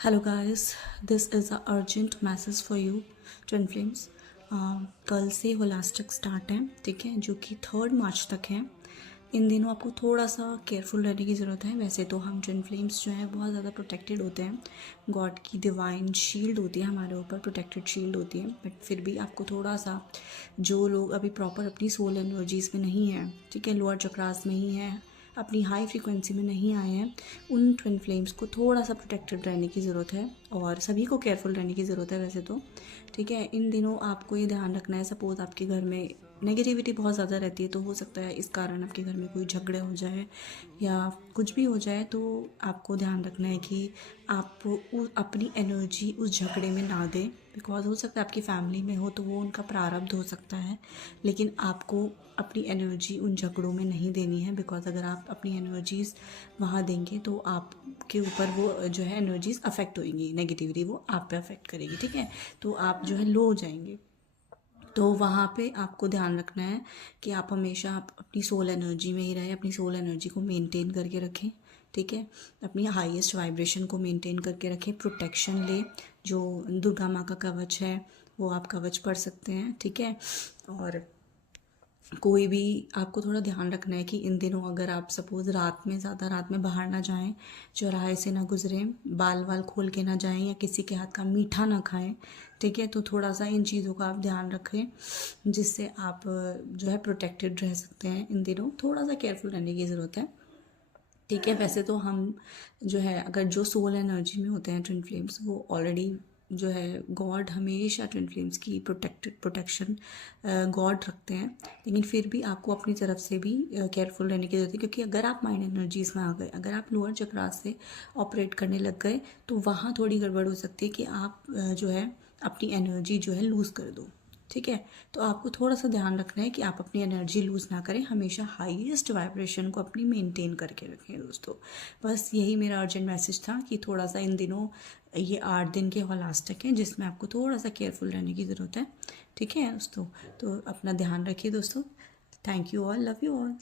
Hello guys, this is a urgent message for you twin flames. कल से होलास्टिक start है, ठीक है, जो कि 3 मार्च तक है। इन दिनों आपको थोड़ा सा केयरफुल रहने की ज़रूरत है। वैसे तो हम ट्विन फ्लेम्स जो हैं बहुत ज़्यादा प्रोटेक्टेड होते हैं, गॉड की डिवाइन शील्ड होती है हमारे ऊपर, प्रोटेक्टेड शील्ड होती है। बट फिर भी आपको थोड़ा सा, जो लोग अभी प्रॉपर अपनी सोल एनर्जीज़ में नहीं है, ठीक है, लोअर चक्रास में ही है, अपनी हाई फ्रीक्वेंसी में नहीं आए हैं, उन ट्विन फ्लेम्स को थोड़ा सा प्रोटेक्टेड रहने की ज़रूरत है और सभी को केयरफुल रहने की ज़रूरत है वैसे तो, ठीक है। इन दिनों आपको ये ध्यान रखना है, सपोज़ आपके घर में नेगेटिविटी बहुत ज़्यादा रहती है तो हो सकता है इस कारण आपके घर में कोई झगड़े हो जाए या कुछ भी हो जाए, तो आपको ध्यान रखना है कि आप अपनी एनर्जी उस झगड़े में ना दें। बिकॉज हो सकता है आपकी फैमिली में हो तो वो उनका प्रारब्ध हो सकता है, लेकिन आपको अपनी एनर्जी उन झगड़ों में नहीं देनी है। बिकॉज अगर आप अपनी एनर्जीज़ वहाँ देंगे तो आपके ऊपर वो जो है एनर्जीज़ अफेक्ट होएंगी, नेगेटिविटी वो आप पे अफेक्ट करेगी, ठीक है। तो आप जो है लो हो जाएंगे। तो वहाँ पे आपको ध्यान रखना है कि आप हमेशा आप अपनी सोल एनर्जी में ही रहें, अपनी सोल एनर्जी को मेंटेन करके रखें, ठीक है। अपनी हाईएस्ट वाइब्रेशन को मेंटेन करके रखें, प्रोटेक्शन ले। जो दुर्गा माँ का कवच है वो आप कवच पढ़ सकते हैं, ठीक है। और कोई भी आपको थोड़ा ध्यान रखना है कि इन दिनों अगर आप सपोज़ ज़्यादा रात में बाहर ना जाएं, चौराहे से ना गुजरें, बाल वाल खोल के ना जाएं या किसी के हाथ का मीठा ना खाएं, ठीक है। तो थोड़ा सा इन चीज़ों का आप ध्यान रखें, जिससे आप जो है प्रोटेक्टेड रह सकते हैं। इन दिनों थोड़ा सा केयरफुल रहने की ज़रूरत है, ठीक है। वैसे तो हम जो है, अगर जो सोल एनर्जी में होते हैं ट्विन फ्लेम्स, वो ऑलरेडी जो है गॉड हमेशा ट्विन फ्लेम्स की प्रोटेक्शन गॉड रखते हैं। लेकिन फिर भी आपको अपनी तरफ से भी केयरफुल रहने की ज़रूरत है, क्योंकि अगर आप माइंड एनर्जीज में आ गए, अगर आप लोअर चक्रास से ऑपरेट करने लग गए, तो वहाँ थोड़ी गड़बड़ हो सकती है कि आप जो है अपनी एनर्जी जो है लूज़ कर दो, ठीक है। तो आपको थोड़ा सा ध्यान रखना है कि आप अपनी एनर्जी लूज़ ना करें, हमेशा हाईएस्ट वाइब्रेशन को अपनी मेंटेन करके रखें दोस्तों। बस यही मेरा अर्जेंट मैसेज था कि थोड़ा सा इन दिनों, ये 8 दिन के होलास्टिक है जिसमें आपको थोड़ा सा केयरफुल रहने की ज़रूरत है, ठीक है दोस्तों। तो अपना ध्यान रखिए दोस्तों। Thank you all, love you all.